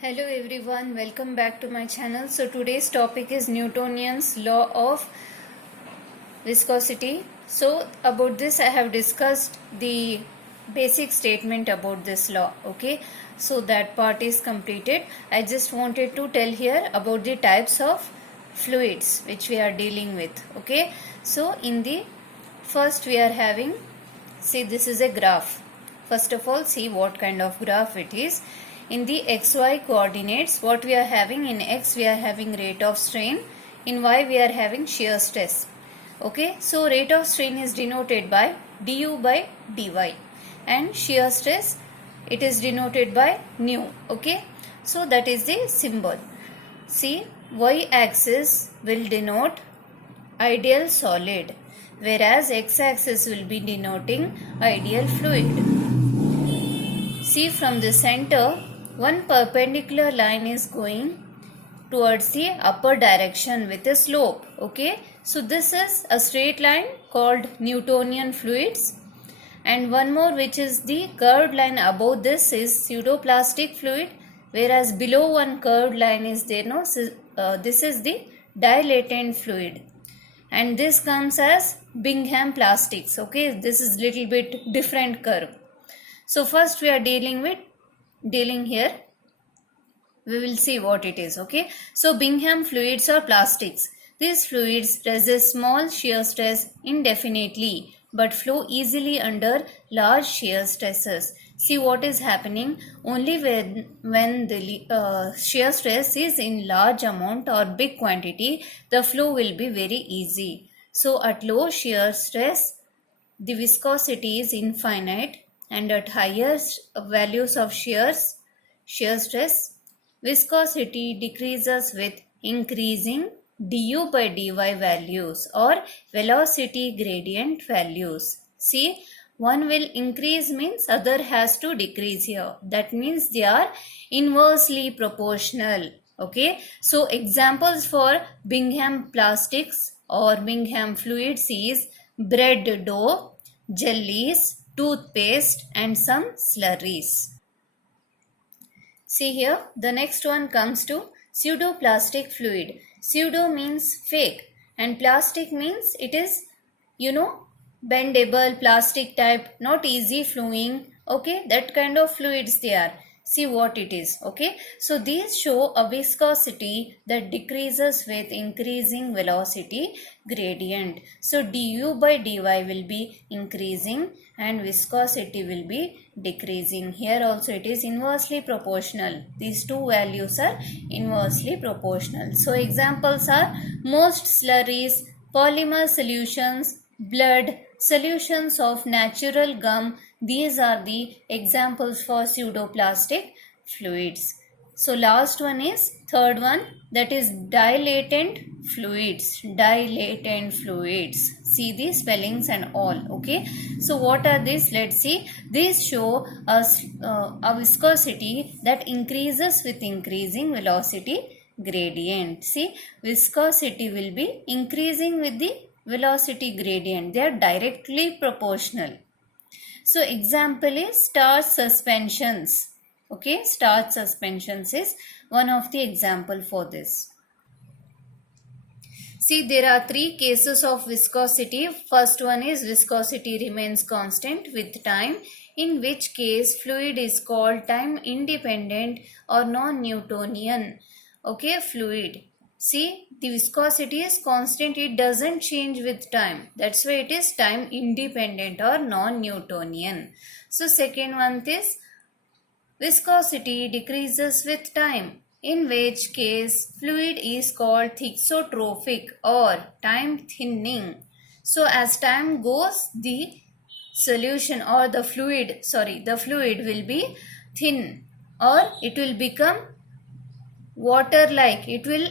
Hello everyone, welcome back to my channel. So today's topic is Newtonian's law of viscosity. So about this I have discussed the basic statement about this law. Okay, so that part is completed. I just wanted to tell here about the types of fluids which we are dealing with. Okay, so in the first we are having, see, this is a graph. First of all, see what kind of graph it is. In the xy coordinates, what we are having, in x we are having rate of strain, in y we are having shear stress. Okay, so rate of strain is denoted by du by dy and shear stress, it is denoted by nu. Okay, so that is the symbol. See, y axis will denote ideal solid, whereas x axis will be denoting ideal fluid. See, from the center, one perpendicular line is going towards the upper direction with a slope. Okay, so this is a straight line called Newtonian fluids, and one more which is the curved line above this is pseudoplastic fluid, whereas below one curved line is there. No, this is the dilatant fluid, and this comes as Bingham plastics. Okay, this is little bit different curve. So first we are dealing here, we will see what it is. Okay, so Bingham fluids or plastics. These fluids resist small shear stress indefinitely but flow easily under large shear stresses. See what is happening, only when the shear stress is in large amount or big quantity, the flow will be very easy. So at low shear stress, the viscosity is infinite, and at higher values of shear stress, viscosity decreases with increasing du by dy values or velocity gradient values. See, one will increase means other has to decrease here. That means they are inversely proportional. Okay, so examples for Bingham plastics or Bingham fluids is bread dough, jellies, toothpaste, and some slurries. See here, the next one comes to pseudoplastic fluid. Pseudo means fake and plastic means it is, bendable, plastic type, not easy flowing. Okay, that kind of fluids they are. See what it is. Okay, so these show a viscosity that decreases with increasing velocity gradient. So du by dy will be increasing and viscosity will be decreasing. Here also it is inversely proportional. These two values are inversely proportional. So examples are most slurries, polymer solutions, blood, solutions of natural gum. These are the examples for pseudoplastic fluids. So last one is third one, that is dilatant fluids. Dilatant fluids. See the spellings and all. Okay, so what are these? Let's see. These show us a viscosity that increases with increasing velocity gradient. See, viscosity will be increasing with the velocity gradient. They are directly proportional. So example is starch suspensions. Okay, starch suspensions is one of the example for this. See, there are three cases of viscosity. First one is viscosity remains constant with time, in which case fluid is called time independent or non-Newtonian. Okay, fluid. See, the viscosity is constant, it doesn't change with time. That's why it is time independent or non-Newtonian. So second one is viscosity decreases with time, in which case fluid is called thixotrophic or time thinning. So as time goes, the solution or the fluid will be thin or it will become water like. It will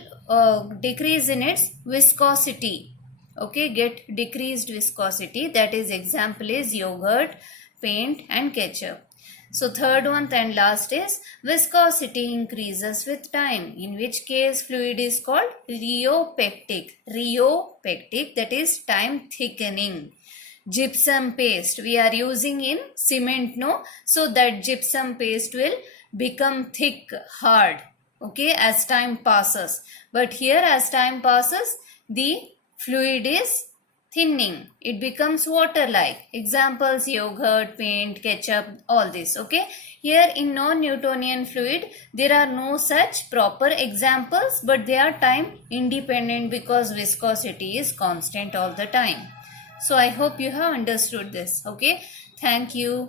decrease in its viscosity. Okay, get decreased viscosity. That is example is yogurt, paint and ketchup. So third one and last is viscosity increases with time, in which case fluid is called rheopectic. Rheopectic, that is time thickening. Gypsum paste we are using in cement, no? So that gypsum paste will become thick, hard, okay, as time passes. But here, as time passes, the fluid is thinning. It becomes water-like. Examples: yogurt, paint, ketchup, all this, okay. Here in non-Newtonian fluid, there are no such proper examples, but they are time independent because viscosity is constant all the time. So I hope you have understood this, okay. Thank you.